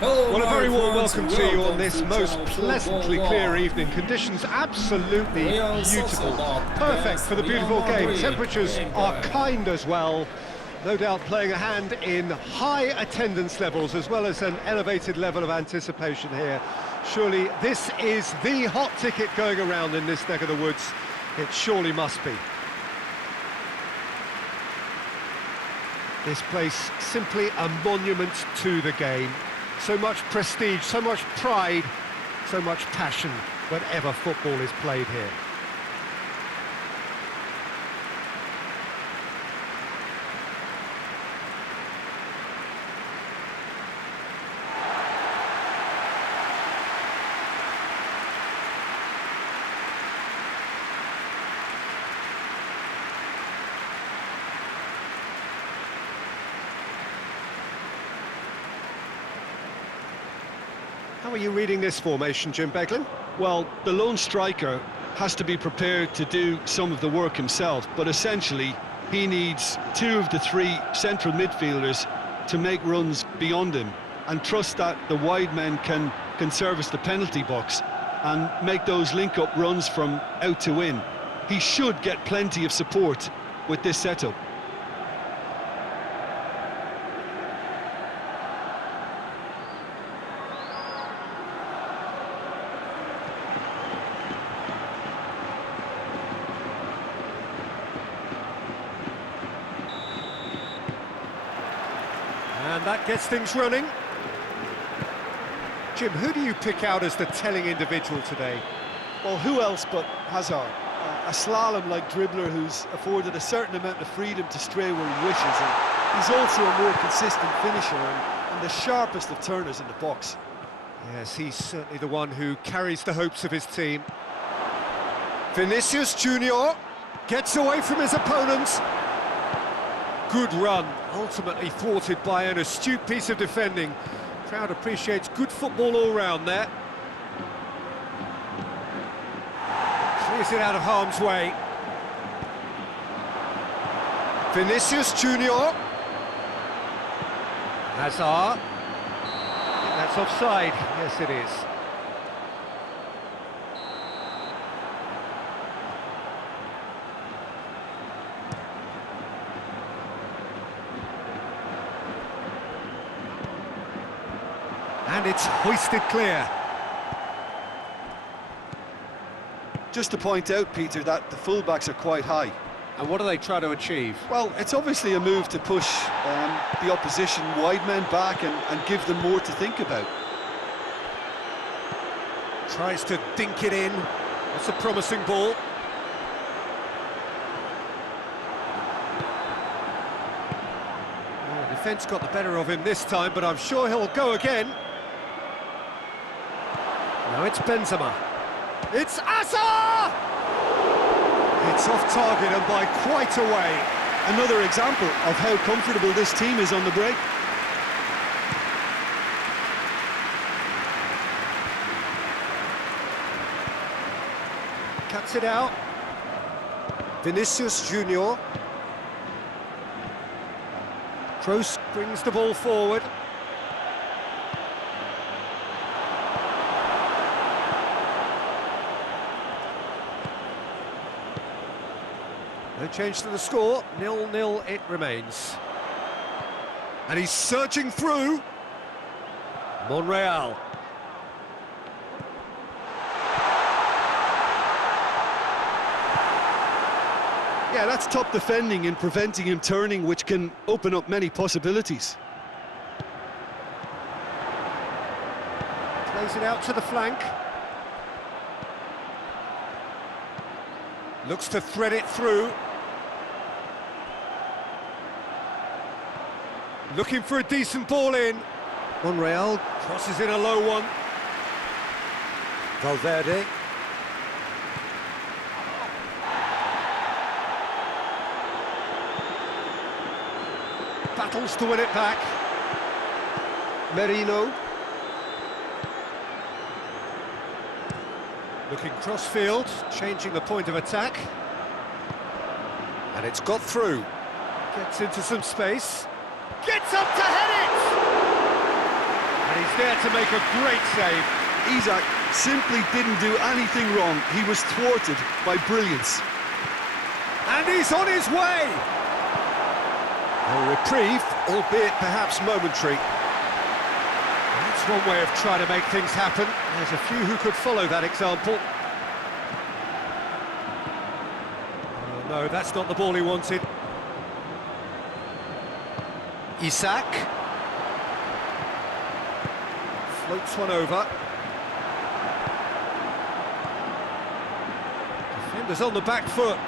Hello, Well, a very warm welcome to you on welcome this to most Channel pleasantly Football clear Live. evening. Conditions absolutely Real beautiful. Sociedad Perfect against for the Real beautiful game. Madrid Temperatures in are Madrid. kind as well. No doubt playing a hand in high attendance levels as well as an elevated level of anticipation here. Surely this is the hot ticket going around in this neck of the woods. It surely must be. This place simply a monument to the game. So much prestige, so much pride, so much passion whenever football is played here. How are you reading this formation, Jim Beglin? Well, the lone striker has to be prepared to do some of the work himself, but essentially he needs two of the three central midfielders to make runs beyond him and trust that the wide men can service the penalty box and make those link-up runs from out to in. He should get plenty of support with this setup. And that gets things running. Jim, who do you pick out as the telling individual today? Well, who else but Hazard? A slalom-like dribbler who's afforded a certain amount of freedom to stray where he wishes, and he's also a more consistent finisher and the sharpest of turners in the box. Yes, he's certainly the one who carries the hopes of his team. Vinicius Junior gets away from his opponents. Good run, ultimately thwarted by an astute piece of defending. Crowd appreciates good football all round there. Clears it out of harm's way. Vinicius Junior. Hazard. That's offside. Yes, it is. And it's hoisted clear. Just to point out, Peter, that the fullbacks are quite high. And what do they try to achieve? Well, it's obviously a move to push the opposition wide men back and give them more to think about. Tries to dink it in. That's a promising ball. Oh, the defence got the better of him this time, but I'm sure he'll go again. Now it's Benzema. It's Hazard! It's off target and by quite a way. Another example of how comfortable this team is on the break. Cuts it out. Vinicius Junior. Kroos brings the ball forward. No change to the score, 0-0 it remains. And he's surging through. Monreal. Yeah, that's top defending and preventing him turning, which can open up many possibilities. Plays it out to the flank. Looks to thread it through. Looking for a decent ball in. Monreal crosses in a low one. Valverde. Battles to win it back. Merino. Looking cross-field, changing the point of attack. And it's got through. Gets into some space. Gets up to head it! And he's there to make a great save. Isak simply didn't do anything wrong. He was thwarted by brilliance. And he's on his way! A reprieve, albeit perhaps momentary. That's one way of trying to make things happen. There's a few who could follow that example. Oh, no, that's not the ball he wanted. Isak. Floats one over. Defenders on the back foot.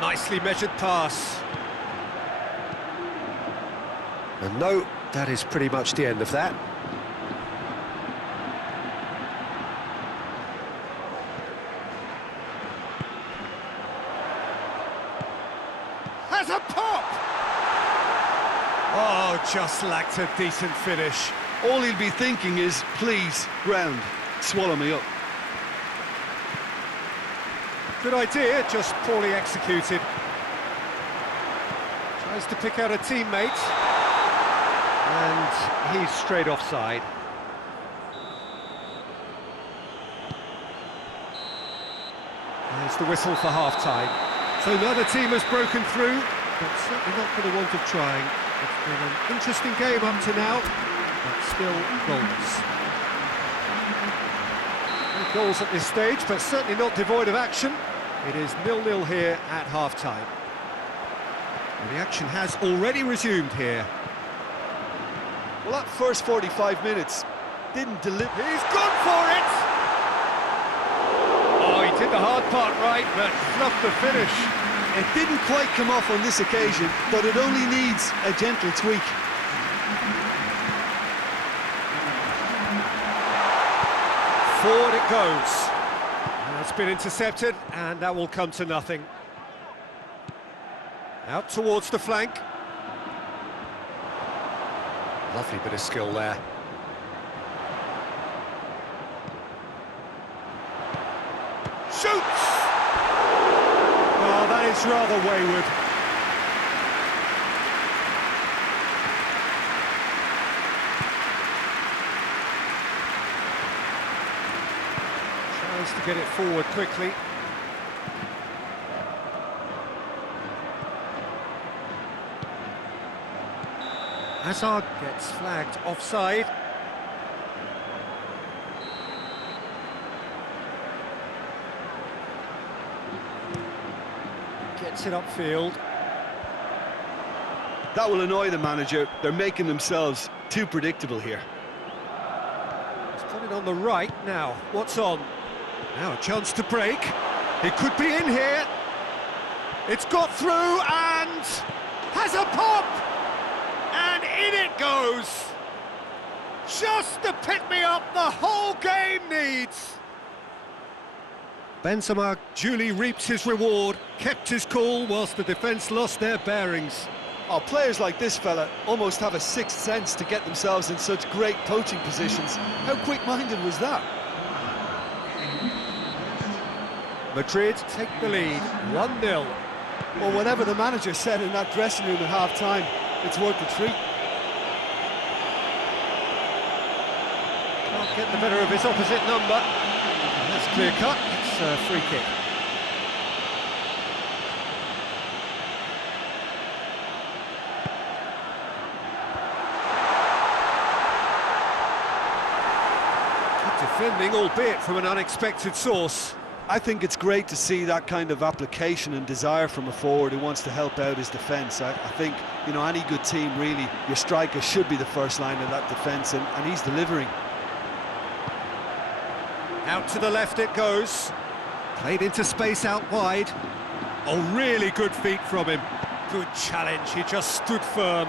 Nicely measured pass. And no, that is pretty much the end of that. Has a pop! Oh, just lacked a decent finish. All he'll be thinking is, please, ground, swallow me up. Good idea, just poorly executed. Tries to pick out a teammate. And he's straight offside. There's the whistle for half-time. So neither team has broken through, but certainly not for the want of trying. It's been an interesting game up to now, but still goals. No goals at this stage, but certainly not devoid of action. It is 0-0 here at half-time. And the action has already resumed here. Well, that first 45 minutes didn't deliver. He's gone for it! Oh, he did the hard part right, but fluffed the finish. It didn't quite come off on this occasion, but it only needs a gentle tweak. Forward it goes. That's been intercepted, and that will come to nothing. Out towards the flank. Lovely bit of skill there. Shoots! Oh, that is rather wayward. Tries to get it forward quickly. Hazard gets flagged offside. Gets it upfield. That will annoy the manager. They're making themselves too predictable here. He's put it on the right now. What's on? Now a chance to break. It could be in here. It's got through and has a pop! And in it goes! Just to pick me up the whole game needs! Benzema duly reaps his reward, kept his cool whilst the defence lost their bearings. Oh, players like this fella almost have a sixth sense to get themselves in such great poaching positions. How quick-minded was that? Madrid take the lead, 1-0. Well, whatever the manager said in that dressing room at half-time, it's worth the treat. Can't get the better of his opposite number. That's clear cut, it's a free kick. Good defending, albeit from an unexpected source. I think it's great to see that kind of application and desire from a forward who wants to help out his defence. I think, you know, any good team, really, your striker should be the first line of that defence, and he's delivering. Out to the left it goes. Played into space out wide. Oh, really good feet from him. Good challenge, he just stood firm.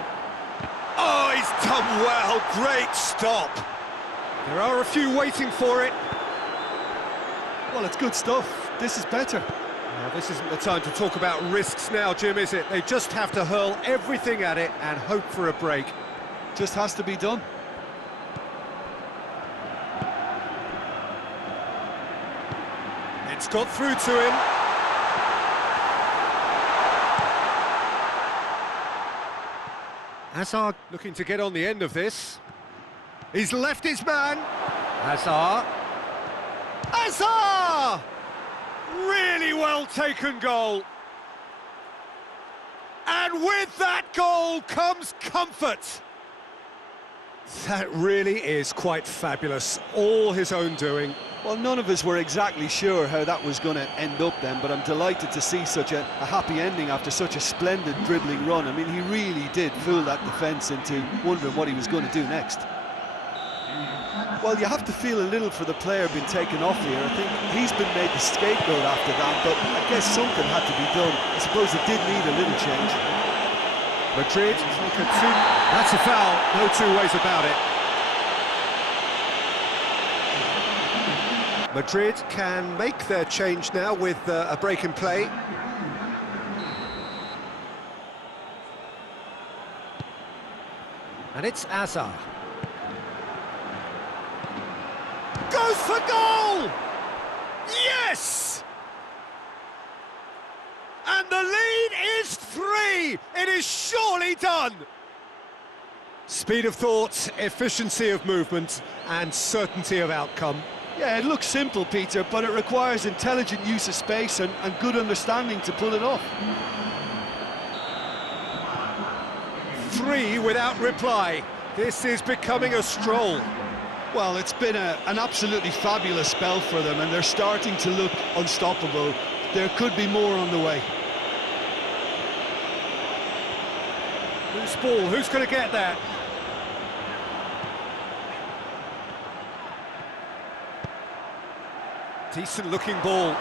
Oh, he's done well, great stop. There are a few waiting for it. Well, it's good stuff. This is better. Now, this isn't the time to talk about risks now, Jim, is it? They just have to hurl everything at it and hope for a break. Just has to be done. It's got through to him. Hazard looking to get on the end of this. He's left his man. Hazard. Hazard! Really well taken goal. And with that goal comes comfort. That really is quite fabulous. All his own doing. Well, none of us were exactly sure how that was going to end up then, but I'm delighted to see such a happy ending after such a splendid dribbling run. I mean, he really did fool that defence into wondering what he was going to do next. Well, you have to feel a little for the player being taken off here. I think he's been made the scapegoat after that, but I guess something had to be done. I suppose it did need a little change. Madrid, that's a foul, no two ways about it. Madrid can make their change now with a break in play. And it's Hazard. Goes for goal! Yes! And the lead is 3! It is surely done! Speed of thought, efficiency of movement, and certainty of outcome. Yeah, it looks simple, Peter, but it requires intelligent use of space and good understanding to pull it off. 3 without reply. This is becoming a stroll. Well, it's been an absolutely fabulous spell for them, and they're starting to look unstoppable. There could be more on the way. Loose ball, who's going to get that? Decent looking ball.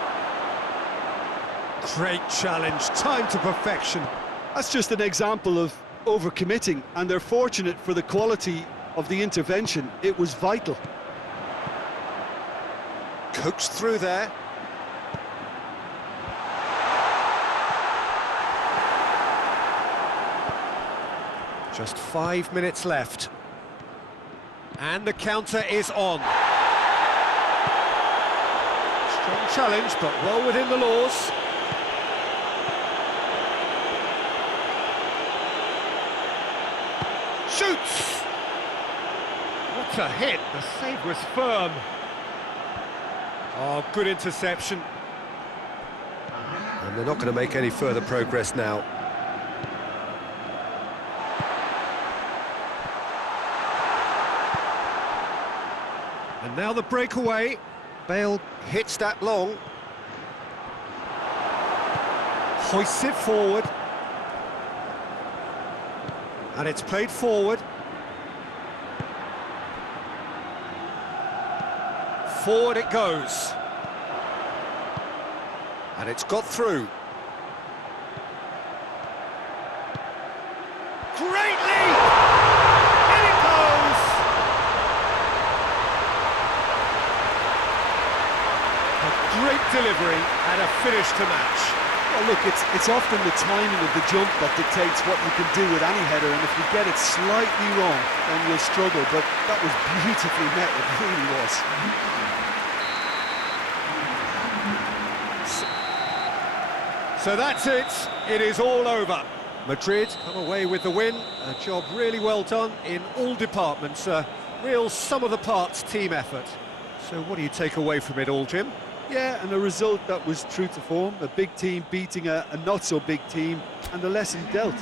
Great challenge, time to perfection. That's just an example of overcommitting, and they're fortunate for the quality of the intervention. It was vital. Coaxed through there. Just 5 minutes left. And the counter is on. Strong challenge, but well within the laws. Shoots! What a hit, the save was firm. Oh, good interception. And they're not going to make any further progress now. And now the breakaway. Bale hits that long. Hoists it forward. And it's played forward. Forward it goes. And it's got through. Great lead! In it goes! A great delivery and a finish to match. Well, look, it's often the timing of the jump that dictates what you can do with any header, and if you get it slightly wrong, then you'll struggle, but that was beautifully met, it really was. So that's it. It is all over. Madrid come away with the win. A job really well done in all departments. A real sum-of-the-parts team effort. So what do you take away from it all, Jim? Yeah, and a result that was true to form. A big team beating a not-so-big team, and the lesson dealt.